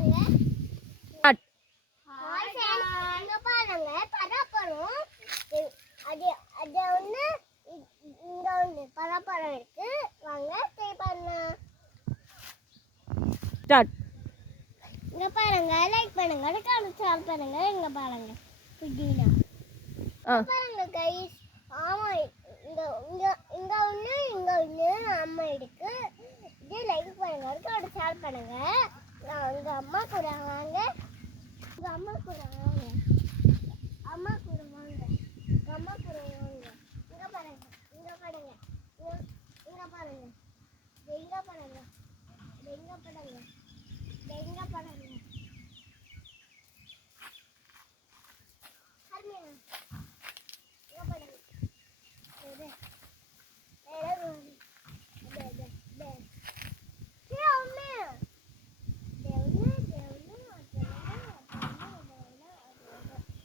Start. இங்க பாருங்க பரப்பரும் அது அது ஒண்ணு இங்க ஒண்ணு பரப்பரம் இருக்கு வாங்க ட்ரை பண்ணலாம். ஸ்டார்ட். இங்க பாருங்க லைக் பண்ணுங்க ஷேர் பண்ணுங்க. இங்க பாருங்க புதினா பாருங்க கைஸ். ஆமா இங்க இங்க இங்க ஒண்ணு ஆமா இருக்கு. இது லைக் பண்ணுங்க ஷேர் பண்ணுங்க.